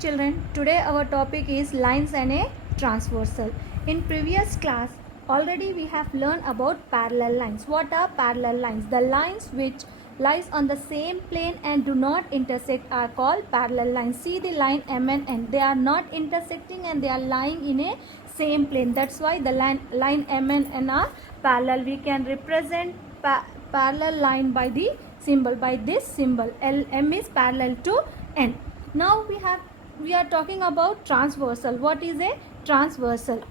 children, today our topic is lines and a transversal. In previous class already we have learned about parallel lines. What are parallel lines? The lines which lies on the same plane and do not intersect are called parallel lines. See the line M and N, they are not intersecting and they are lying in a same plane. That's why the line M and N are parallel. We can represent parallel line by the symbol, by this symbol. M is parallel to N. Now we are talking about transversal. What is a transversal?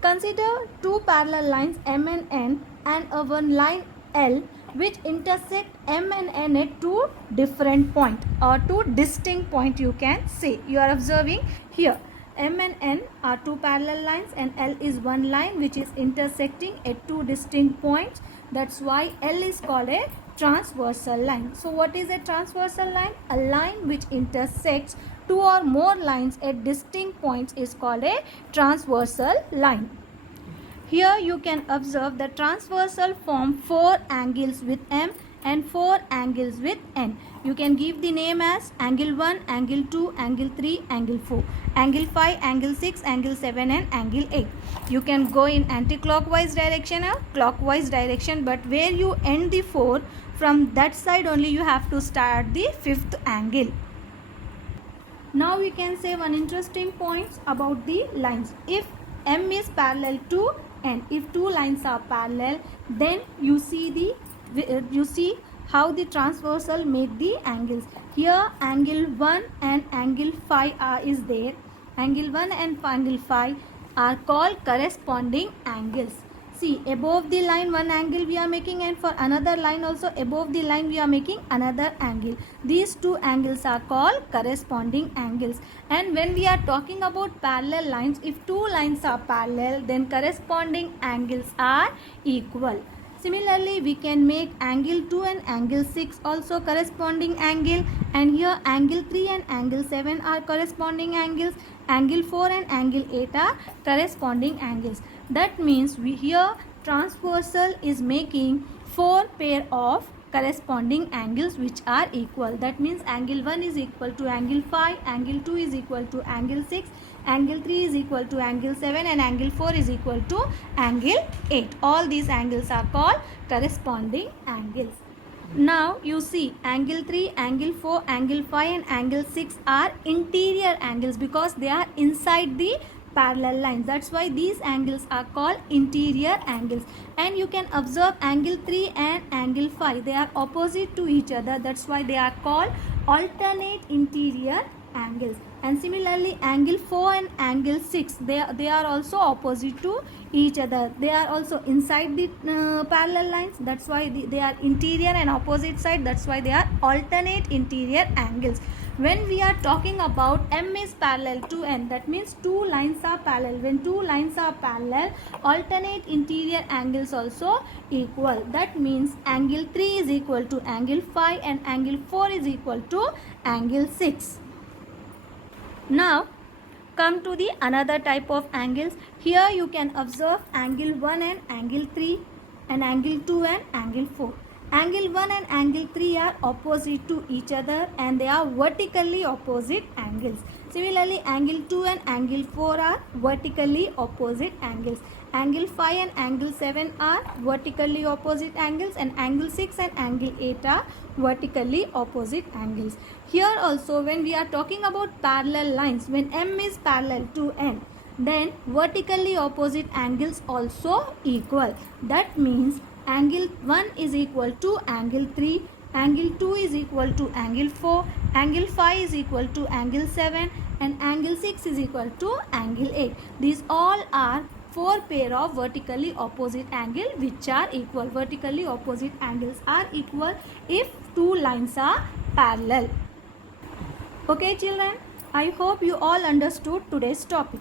Consider two parallel lines M and N and a one line L which intersect M and N at two different points or two distinct points, you can say. You are observing here. M and N are two parallel lines and L is one line which is intersecting at two distinct points. That's why L is called a transversal line. So what is a transversal line? A line which intersects two or more lines at distinct points is called a transversal line. Here you can observe the transversal form four angles with M and four angles with N. You can give the name as angle 1, angle 2, angle 3, angle 4, angle 5, angle 6, angle 7 and angle 8. You can go in anti-clockwise direction or clockwise direction, but where you end the 4, from that side only you have to start the fifth angle. Now we can say one interesting point about the lines. If M is parallel to N, if two lines are parallel, then you see how the transversal make the angles. Here angle 1 and angle 5 is there. Angle 1 and angle 5 are called corresponding angles. See, above the line one angle we are making, and for another line also above the line we are making another angle. These two angles are called corresponding angles. And when we are talking about parallel lines, if two lines are parallel, then corresponding angles are equal. Similarly, we can make angle 2 and angle 6 also corresponding angle, and here angle 3 and angle 7 are corresponding angles. Angle 4 and angle 8 are corresponding angles. That means here transversal is making four pair of corresponding angles which are equal. That means angle 1 is equal to angle 5, angle 2 is equal to angle 6, angle 3 is equal to angle 7 and angle 4 is equal to angle 8. All these angles are called corresponding angles. Now you see angle 3, angle 4, angle 5 and angle 6 are interior angles because they are inside the parallel lines. That's why these angles are called interior angles. And you can observe angle 3 and angle 5, they are opposite to each other. That's why they are called alternate interior angles. And similarly angle 4 and angle 6, they are also opposite to each other. They are also inside the parallel lines. That's why they are interior and opposite side. That's why they are alternate interior angles. When we are talking about M is parallel to N, that means two lines are parallel. When two lines are parallel, alternate interior angles also equal. That means angle 3 is equal to angle 5 and angle 4 is equal to angle 6. Now come to the another type of angles. Here you can observe angle 1 and angle 3 and angle 2 and angle 4. Angle 1 and angle 3 are opposite to each other and they are vertically opposite angles. Similarly, angle 2 and angle 4 are vertically opposite angles. Angle 5 and angle 7 are vertically opposite angles, and angle 6 and angle 8 are vertically opposite angles. Here also when we are talking about parallel lines, when M is parallel to N, then vertically opposite angles also equal. That means angle 1 is equal to angle 3, angle 2 is equal to angle 4, angle 5 is equal to angle 7 and angle 6 is equal to angle 8. These all are four pair of vertically opposite angle which are equal. Vertically opposite angles are equal if two lines are parallel. Okay children, I hope you all understood today's topic.